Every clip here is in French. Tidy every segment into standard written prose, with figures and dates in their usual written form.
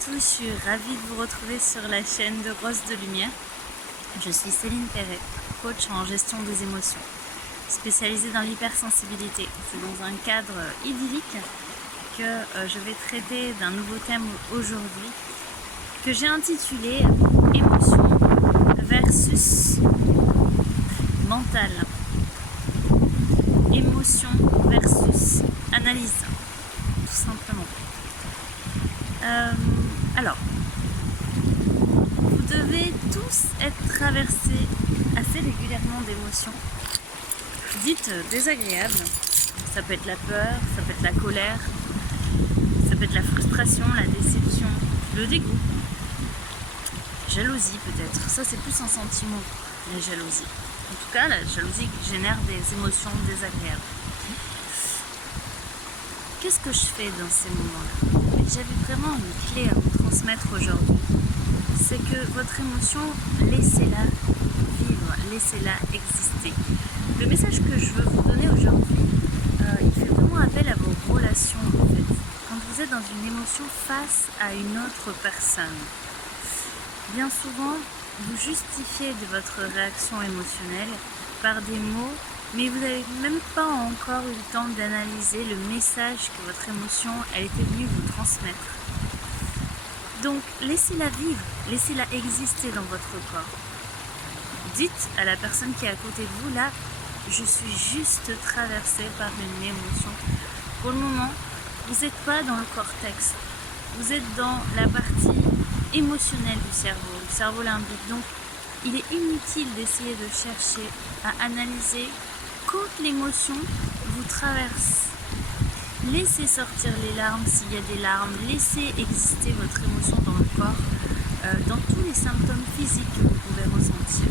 tous, je suis ravie de vous retrouver sur la chaîne de Rose de Lumière. Je suis Céline Perret, coach en gestion des émotions, spécialisée dans l'hypersensibilité. C'est dans un cadre idyllique que je vais traiter d'un nouveau thème aujourd'hui que j'ai intitulé Émotion versus mental. Émotion versus analyse, tout simplement. Alors, vous devez tous être traversés assez régulièrement d'émotions dites désagréables. Ça peut être la peur, ça peut être la colère, ça peut être la frustration, la déception, le dégoût, jalousie peut-être. Ça c'est plus un sentiment, la jalousie. En tout cas, la jalousie génère des émotions désagréables. Qu'est-ce que je fais dans ces moments-là? J'avais vraiment une clé à vous transmettre aujourd'hui. C'est que votre émotion, laissez-la vivre, laissez-la exister. Le message que je veux vous donner aujourd'hui, il fait vraiment appel à vos relations en fait. Quand vous êtes dans une émotion face à une autre personne, bien souvent, vous justifiez de votre réaction émotionnelle par des mots, mais vous n'avez même pas encore eu le temps d'analyser le message que votre émotion elle était venue vous transmettre. Donc, laissez-la vivre, laissez-la exister dans votre corps. Dites à la personne qui est à côté de vous, là, je suis juste traversée par une émotion. Pour le moment, vous n'êtes pas dans le cortex, vous êtes dans la partie émotionnelle du cerveau limbique. Donc, il est inutile d'essayer de chercher à analyser quand l'émotion vous traverse. Laissez sortir les larmes s'il y a des larmes, laissez exister votre émotion dans le corps, dans tous les symptômes physiques que vous pouvez ressentir.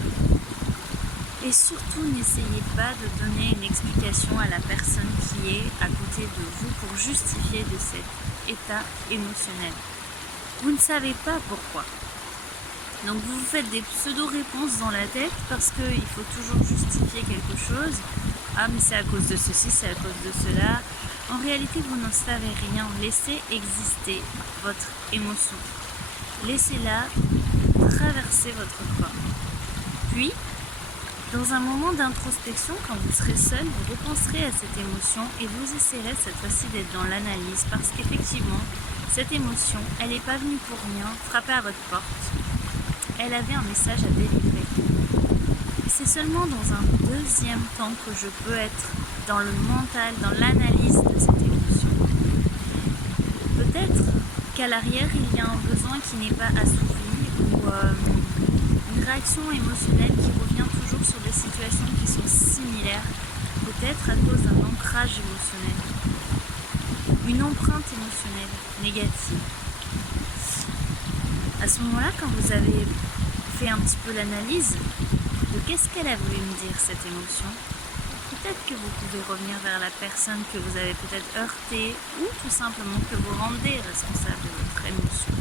Et surtout, n'essayez pas de donner une explication à la personne qui est à côté de vous pour justifier de cet état émotionnel. Vous ne savez pas pourquoi. Donc vous vous faites des pseudo-réponses dans la tête parce qu'il faut toujours justifier quelque chose. Ah mais c'est à cause de ceci, c'est à cause de cela. En réalité vous n'en savez rien. Laissez exister votre émotion. Laissez-la traverser votre corps. Puis, dans un moment d'introspection, quand vous serez seul, vous repenserez à cette émotion et vous essaierez cette fois-ci d'être dans l'analyse parce qu'effectivement, cette émotion, elle n'est pas venue pour rien, frapper à votre porte. Elle avait un message à délivrer. Et c'est seulement dans un deuxième temps que je peux être dans le mental, dans l'analyse de cette émotion. Peut-être qu'à l'arrière, il y a un besoin qui n'est pas assouvi ou une réaction émotionnelle qui revient toujours sur des situations qui sont similaires, peut-être à cause d'un ancrage émotionnel, une empreinte émotionnelle négative. À ce moment-là, quand vous avez fait un petit peu l'analyse de qu'est-ce qu'elle a voulu me dire cette émotion, peut-être que vous pouvez revenir vers la personne que vous avez peut-être heurtée ou tout simplement que vous rendez responsable de votre émotion.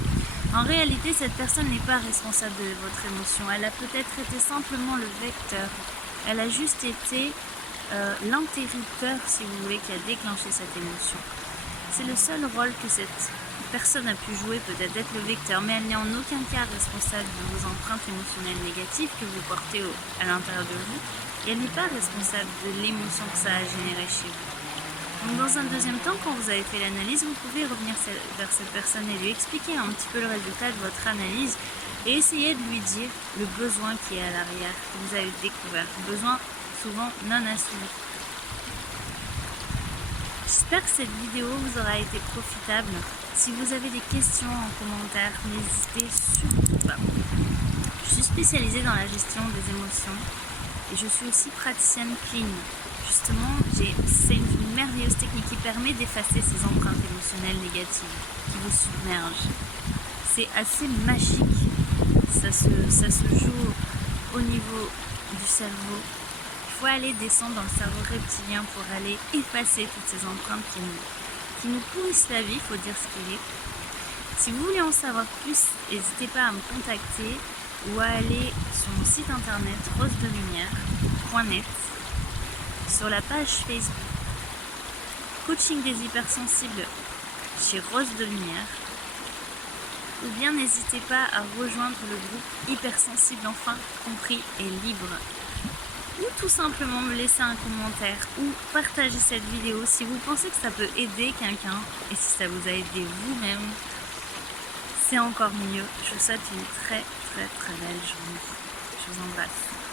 En réalité, cette personne n'est pas responsable de votre émotion. Elle a peut-être été simplement le vecteur. Elle a juste été l'interrupteur, si vous voulez, qui a déclenché cette émotion. C'est le seul rôle que cette personne a pu jouer, peut-être d'être le vecteur, mais elle n'est en aucun cas responsable de vos empreintes émotionnelles négatives que vous portez à l'intérieur de vous, et elle n'est pas responsable de l'émotion que ça a généré chez vous. Donc dans un deuxième temps, quand vous avez fait l'analyse, vous pouvez revenir vers cette personne et lui expliquer un petit peu le résultat de votre analyse et essayer de lui dire le besoin qui est à l'arrière, que vous avez découvert, besoin souvent non assumé. J'espère que cette vidéo vous aura été profitable. Si vous avez des questions en commentaire, n'hésitez surtout pas. Je suis spécialisée dans la gestion des émotions et je suis aussi praticienne clean. Justement, c'est une merveilleuse technique qui permet d'effacer ces empreintes émotionnelles négatives qui vous submergent. C'est assez magique. Ça se joue au niveau du cerveau. Il faut aller descendre dans le cerveau reptilien pour aller effacer toutes ces empreintes qui nous pourrissent la vie, il faut dire ce qu'il est. Si vous voulez en savoir plus, n'hésitez pas à me contacter ou à aller sur mon site internet rosedelumière.net, sur la page Facebook Coaching des hypersensibles chez Rose de Lumière, ou bien n'hésitez pas à rejoindre le groupe Hypersensible Enfin Compris et Libre. Ou tout simplement me laisser un commentaire ou partager cette vidéo si vous pensez que ça peut aider quelqu'un et si ça vous a aidé vous-même, c'est encore mieux. Je vous souhaite une très belle journée. Je vous embrasse.